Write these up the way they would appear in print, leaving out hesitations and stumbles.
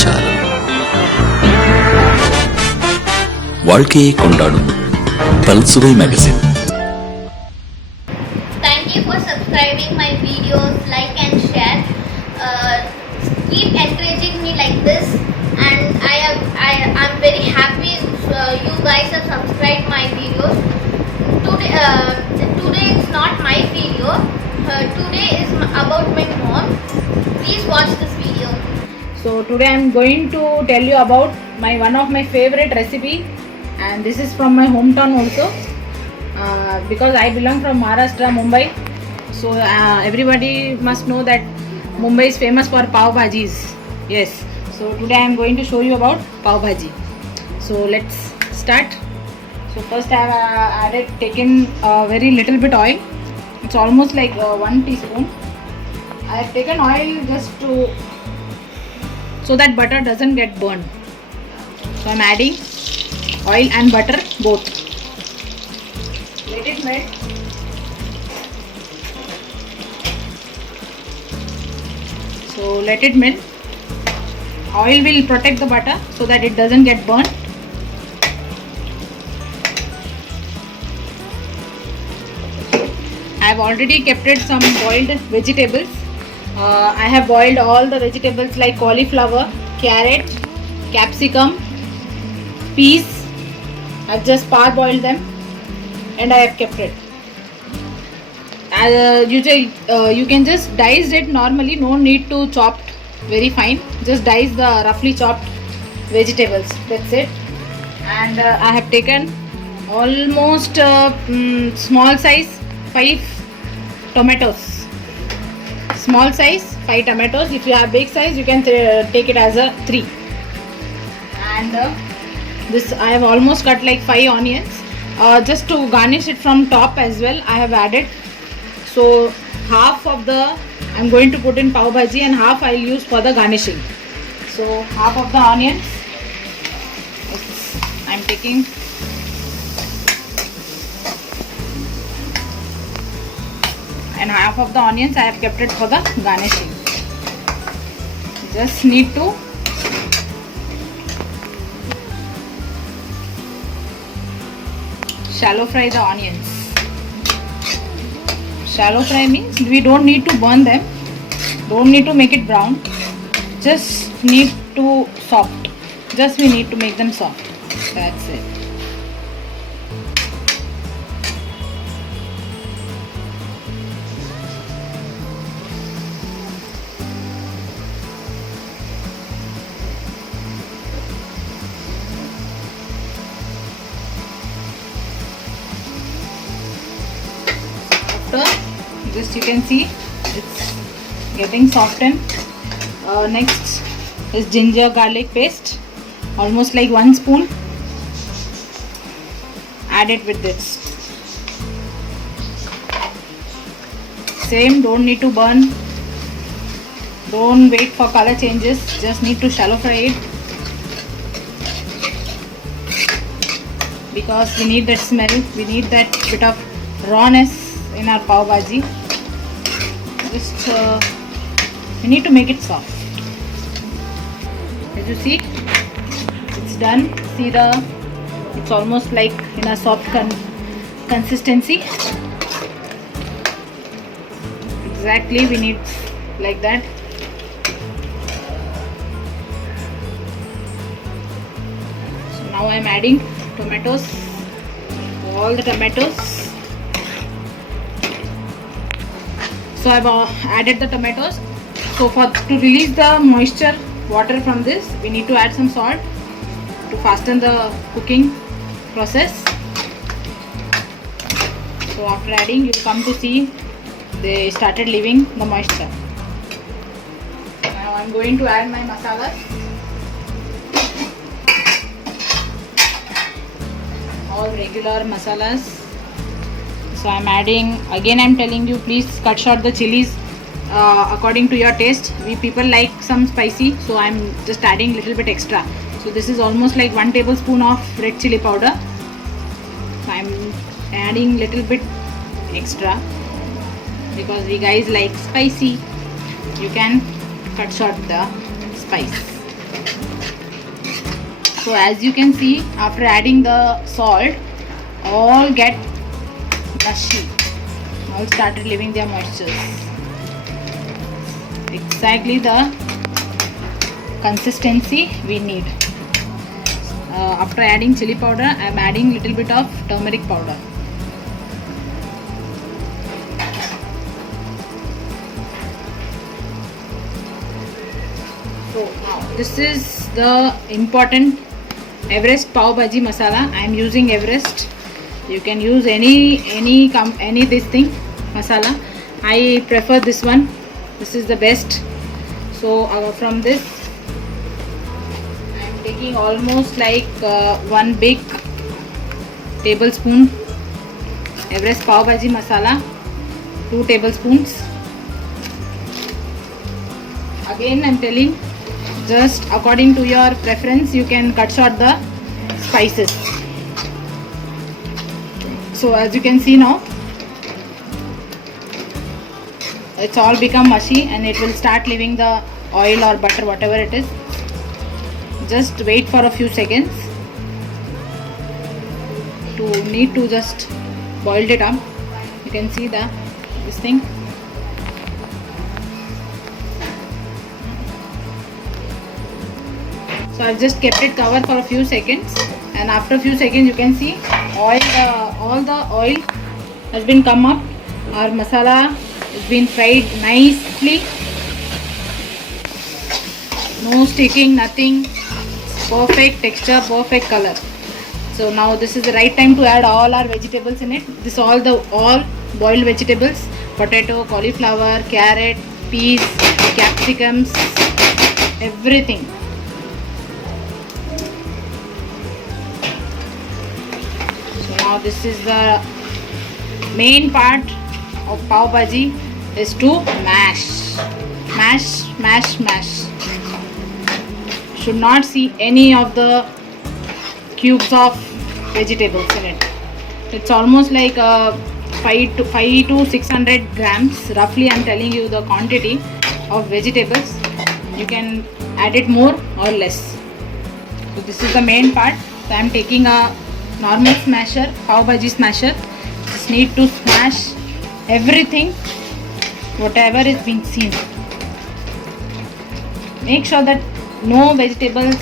கலாச்சாரம் வாழ்க்கையை கொண்டாடும் பல்சுவை magazine. Thank you for subscribing my videos, like and share. Keep encouraging me like this, and I'm very happy you guys have subscribed my videos. Today is not my video. Today is about my mom. Please watch this video. So today I'm going to tell you about one of my favorite recipe, and this is from my hometown also, because I belong from Maharashtra, Mumbai. So everybody must know that Mumbai is famous for pav bhajis. Yes. So today I'm going to show you about pav bhaji. So let's start. So first I have taken very little bit oil. It's almost like 1 teaspoon. I have taken oil just to so that butter doesn't get burned. So I'm adding oil and butter both. Let it melt. So let it melt. Oil will protect the butter so that it doesn't get burnt. I have already kept some boiled vegetables. I have boiled all the vegetables like cauliflower, carrot, capsicum, peas. I have just parboiled them and I have kept it. You can just dice it normally, no need to chop very fine. Just dice the roughly chopped vegetables. That's it. And I have taken almost small size 5 tomatoes. Small size 5 tomatoes. If you have big size, you can take it as a 3. And this I have almost cut like 5 onions. Just to garnish it from top as well, I have added. So half of the I'm going to put in pav bhaji and half I'll use for the garnishing. So half of the onions I'm taking. And half of the onions I have kept it for the garnishing. Just need to shallow fry the onions. Shallow fry means we don't need to burn them, don't need to make it brown, just need to soft. Just we need to make them soft. That's it. After this, you can see it's getting softened. Next is ginger garlic paste, almost like 1 spoon. Add it with this. Same, don't need to burn, don't wait for color changes, just need to shallow fry it, because we need that smell, we need that bit of rawness in our pav bhaji. Just we need to make it soft. As you see, it's done. See it's almost like in a soft consistency. Exactly, we need like that. So now I am adding tomatoes, all the tomatoes. So I have added the tomatoes. So to release the moisture water from this, we need to add some salt to fasten the cooking process. So after adding, you will come to see they started leaving the moisture. Now I am going to add my masalas. All regular masalas. So I am adding, again I am telling you, please cut short the chilies according to your taste. We people like some spicy, so I am just adding little bit extra. So this is almost like 1 tablespoon of red chili powder. So I am adding little bit extra because we guys like spicy. You can cut short the spice. So as you can see, after adding the salt, all get mushy. All started leaving their moisture. Exactly the consistency we need. After adding chili powder, I am adding little bit of turmeric powder. So now this is the important Everest Pav Bhaji masala. I am using Everest. You can use any this thing masala. I prefer this one. This is the best. So from this I am taking almost like 1 big tablespoon Everest Pav Bhaji masala, 2 tablespoons. Again I am telling, just according to your preference you can cut short the spices. So as you can see now, it's all become mushy and it will start leaving the oil or butter, whatever it is. Just wait for a few seconds to just boil it up. You can see this thing. So I've just kept it covered for a few seconds, and after a few seconds you can see all the oil has been come up. Our masala has been fried nicely. No sticking, nothing. Perfect texture, perfect color. So now this is the right time to add all our vegetables in it. This all boiled vegetables: potato, cauliflower, carrot, peas, capsicums, everything. So now this is the main part of pav bhaji, is to mash. Should not see any of the cubes of vegetables in it. It's almost like 5 to 600 grams roughly. I'm telling you the quantity of vegetables. You can add it more or less. So this is the main part. So I'm taking a normal smasher, pav bhaji smasher. Just need to smash everything, whatever is being seen. Make sure that no vegetables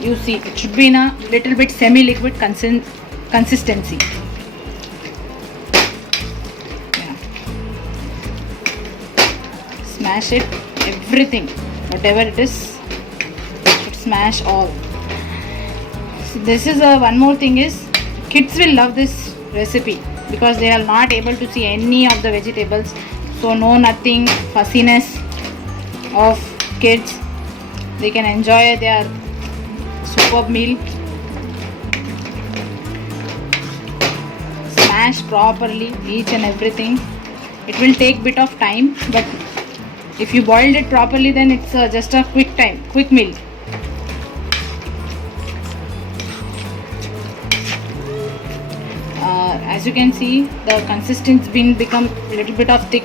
you see. It should be in a little bit semi-liquid consistency. Yeah. Smash it, everything, whatever it is, should smash all. So this is one more thing is, kids will love this recipe because they are not able to see any of the vegetables. So no nothing fussiness of kids. They can enjoy their superb meal. Smash properly each and everything. It will take bit of time, but if you boiled it properly, then it's just a quick meal. As you can see, the consistency become a little bit of thick.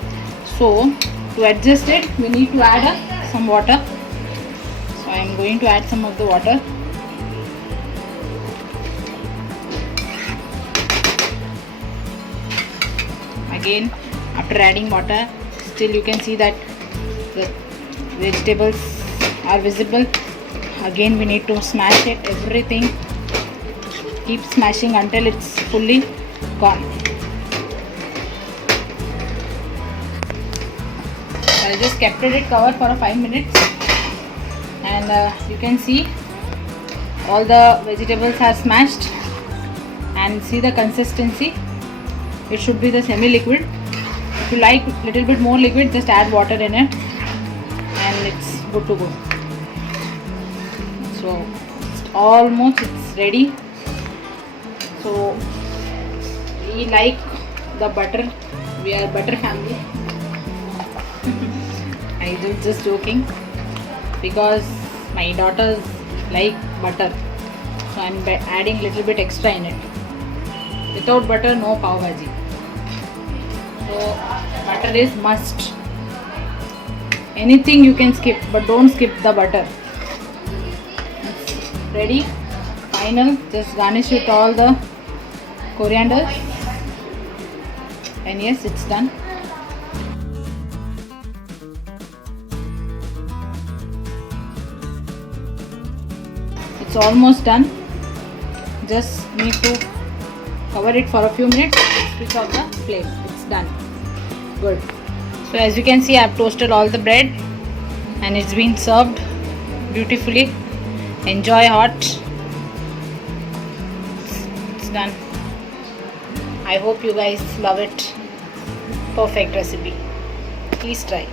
So to adjust it, we need to add some water. So I am going to add some of the water. Again, after adding water, still you can see that the vegetables are visible. Again, we need to smash it, everything. Keep smashing until it's fully gone. I just kept it covered for 5 minutes, and you can see all the vegetables are smashed, and see the consistency. It should be the semi-liquid. If you like little bit more liquid, just add water in it and it's good to go. So it's ready. So we like the butter. We are butter family. I was just joking because my daughters like butter, so I'm adding little bit extra in it. Without butter, no pav bhaji. So butter is must. Anything you can skip, but don't skip the butter. It's ready. final. Just garnish with all the coriander. And yes, it's done. It's almost done. Just need to cover it for a few minutes. Switch off the flame. It's done. Good. So as you can see, I've toasted all the bread and it's been served beautifully. Enjoy hot. It's done. I hope you guys love it. Perfect recipe. Please try.